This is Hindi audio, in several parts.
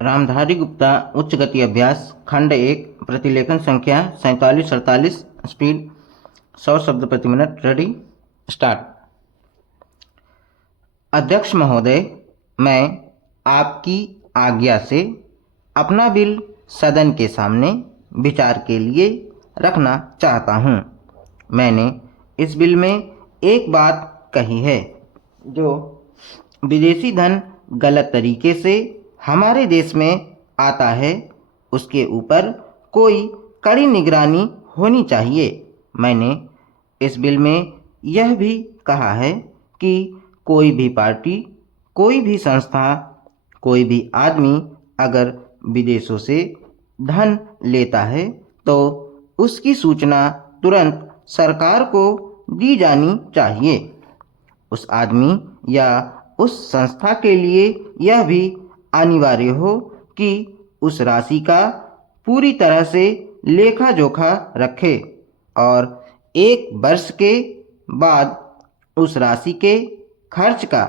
रामधारी गुप्ता उच्च गति अभ्यास खंड 1 प्रतिलेखन संख्या 47-48 स्पीड 100 शब्द प्रति मिनट। Ready start. अध्यक्ष महोदय, मैं आपकी आज्ञा से अपना बिल सदन के सामने विचार के लिए रखना चाहता हूं। मैंने इस बिल में एक बात कही है, जो विदेशी धन गलत तरीके से हमारे देश में आता है, उसके ऊपर कोई कड़ी निगरानी होनी चाहिए। मैंने इस बिल में यह भी कहा है कि कोई भी पार्टी, कोई भी संस्था, कोई भी आदमी अगर विदेशों से धन लेता है तो उसकी सूचना तुरंत सरकार को दी जानी चाहिए। उस आदमी या उस संस्था के लिए यह भी अनिवार्य हो कि उस राशि का पूरी तरह से लेखा जोखा रखे और 1 वर्ष के बाद उस राशि के खर्च का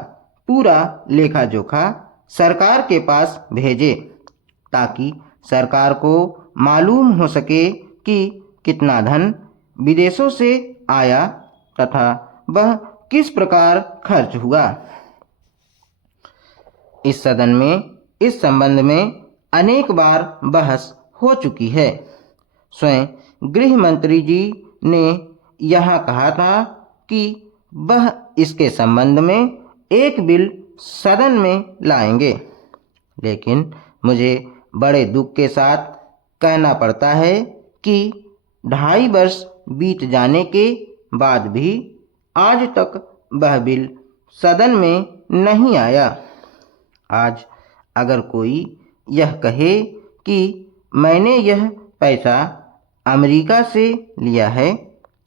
पूरा लेखा जोखा सरकार के पास भेजे, ताकि सरकार को मालूम हो सके कि कितना धन विदेशों से आया तथा वह किस प्रकार खर्च हुआ। इस सदन में इस संबंध में अनेक बार बहस हो चुकी है। स्वयं गृह मंत्री जी ने यहाँ कहा था कि वह इसके संबंध में एक बिल सदन में लाएंगे, लेकिन मुझे बड़े दुख के साथ कहना पड़ता है कि 2.5 वर्ष बीत जाने के बाद भी आज तक वह बिल सदन में नहीं आया। आज अगर कोई यह कहे कि मैंने यह पैसा अमेरिका से लिया है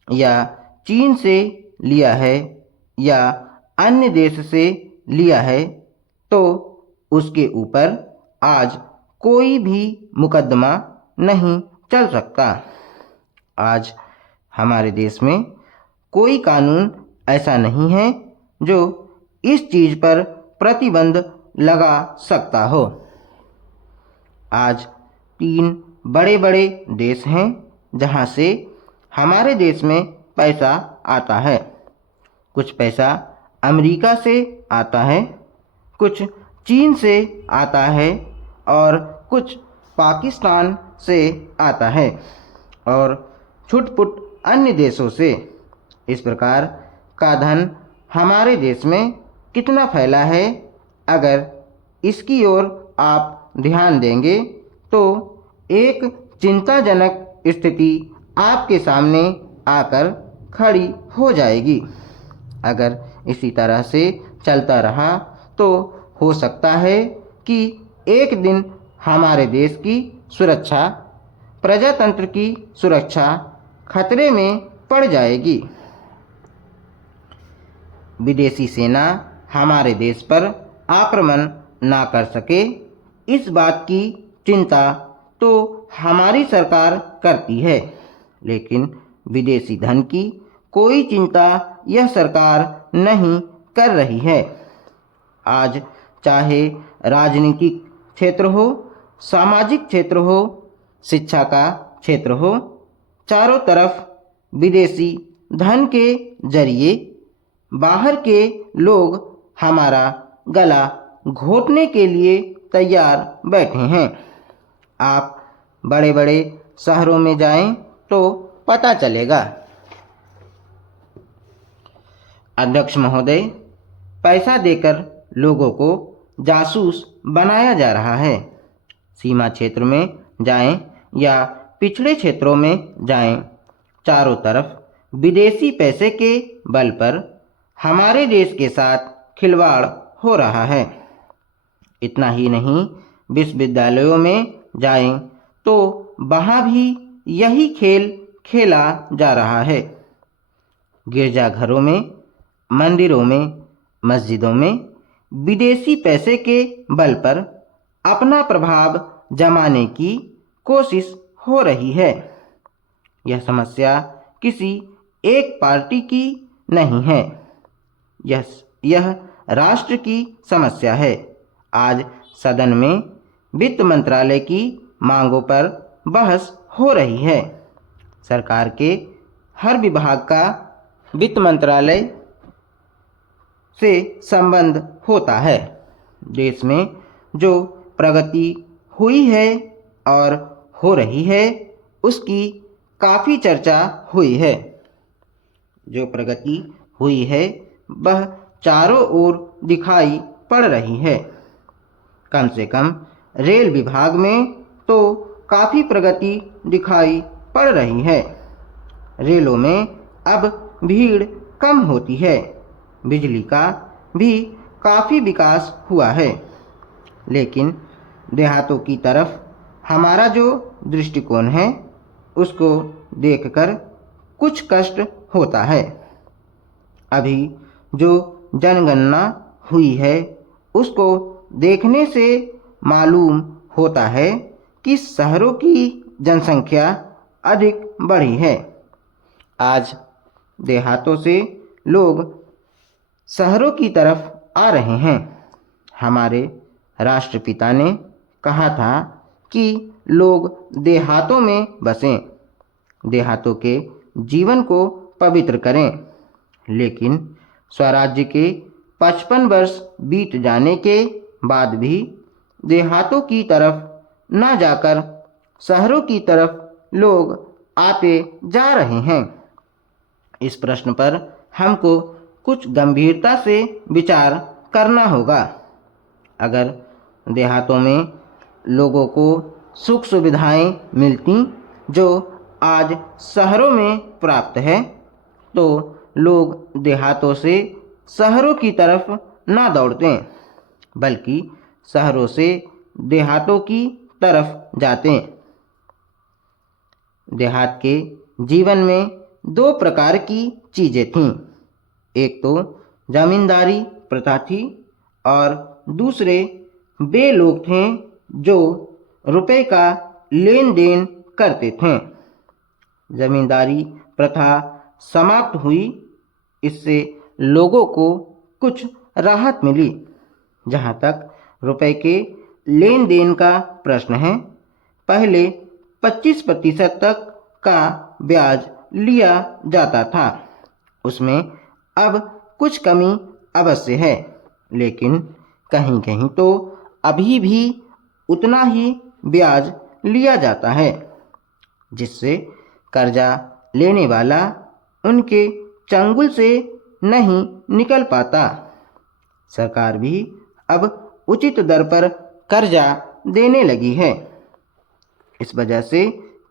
या चीन से लिया है या अन्य देश से लिया है, तो उसके ऊपर आज कोई भी मुकदमा नहीं चल सकता। आज हमारे देश में कोई कानून ऐसा नहीं है जो इस चीज़ पर प्रतिबंध लगा सकता हो। आज 3 बड़े बड़े देश हैं जहां से हमारे देश में पैसा आता है। कुछ पैसा अमेरिका से आता है, कुछ चीन से आता है और कुछ पाकिस्तान से आता है और छुटपुट अन्य देशों से। इस प्रकार का धन हमारे देश में कितना फैला है, अगर इसकी ओर आप ध्यान देंगे तो एक चिंताजनक स्थिति आपके सामने आकर खड़ी हो जाएगी। अगर इसी तरह से चलता रहा तो हो सकता है कि एक दिन हमारे देश की सुरक्षा, प्रजातंत्र की सुरक्षा खतरे में पड़ जाएगी। विदेशी सेना हमारे देश पर आक्रमण ना कर सके, इस बात की चिंता तो हमारी सरकार करती है, लेकिन विदेशी धन की कोई चिंता यह सरकार नहीं कर रही है। आज चाहे राजनीतिक क्षेत्र हो, सामाजिक क्षेत्र हो, शिक्षा का क्षेत्र हो, चारों तरफ विदेशी धन के जरिए बाहर के लोग हमारा गला घोटने के लिए तैयार बैठे हैं। आप बड़े बड़े शहरों में जाएं तो पता चलेगा। अध्यक्ष महोदय, पैसा देकर लोगों को जासूस बनाया जा रहा है। सीमा क्षेत्र में जाएं या पिछड़े क्षेत्रों में जाएं, चारों तरफ विदेशी पैसे के बल पर हमारे देश के साथ खिलवाड़ हो रहा है। इतना ही नहीं, विश्वविद्यालयों में जाएं तो वहाँ भी यही खेल खेला जा रहा है। गिरजाघरों में, मंदिरों में, मस्जिदों में विदेशी पैसे के बल पर अपना प्रभाव जमाने की कोशिश हो रही है। यह समस्या किसी एक पार्टी की नहीं है, यह राष्ट्र की समस्या है। आज सदन में वित्त मंत्रालय की मांगों पर बहस हो रही है। सरकार के हर विभाग का वित्त मंत्रालय से संबंध होता है। देश में जो प्रगति हुई है और हो रही है उसकी काफ़ी चर्चा हुई है। जो प्रगति हुई है वह चारों ओर दिखाई पड़ रही है। कम से कम रेल विभाग में तो काफ़ी प्रगति दिखाई पड़ रही है। रेलों में अब भीड़ कम होती है। बिजली का भी काफ़ी विकास हुआ है। लेकिन देहातों की तरफ हमारा जो दृष्टिकोण है उसको देखकर कुछ कष्ट होता है। अभी जो जनगणना हुई है उसको देखने से मालूम होता है कि शहरों की जनसंख्या अधिक बढ़ी है। आज देहातों से लोग शहरों की तरफ आ रहे हैं। हमारे राष्ट्रपिता ने कहा था कि लोग देहातों में बसें, देहातों के जीवन को पवित्र करें। लेकिन स्वराज्य के 55 वर्ष बीत जाने के बाद भी देहातों की तरफ न जाकर शहरों की तरफ लोग आते जा रहे हैं। इस प्रश्न पर हमको कुछ गंभीरता से विचार करना होगा। अगर देहातों में लोगों को सुख सुविधाएं मिलती जो आज शहरों में प्राप्त है तो लोग देहातों से शहरों की तरफ ना दौड़ते बल्कि शहरों से देहातों की तरफ जाते। देहात के जीवन में दो प्रकार की चीज़ें थीं। एक तो जमींदारी प्रथा थी और दूसरे वे लोग थे जो रुपए का लेन देन करते थे। जमींदारी प्रथा समाप्त हुई। इससे लोगों को कुछ राहत मिली। जहाँ तक रुपए के लेन देन का प्रश्न है, पहले 25% तक का ब्याज लिया जाता था। उसमें अब कुछ कमी अवश्य है, लेकिन कहीं कहीं तो अभी भी उतना ही ब्याज लिया जाता है, जिससे कर्जा लेने वाला उनके चंगुल से नहीं निकल पाता। सरकार भी अब उचित दर पर कर्जा देने लगी है। इस वजह से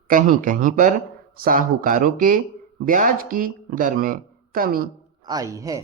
कहीं कहीं पर साहूकारों के ब्याज की दर में कमी आई है।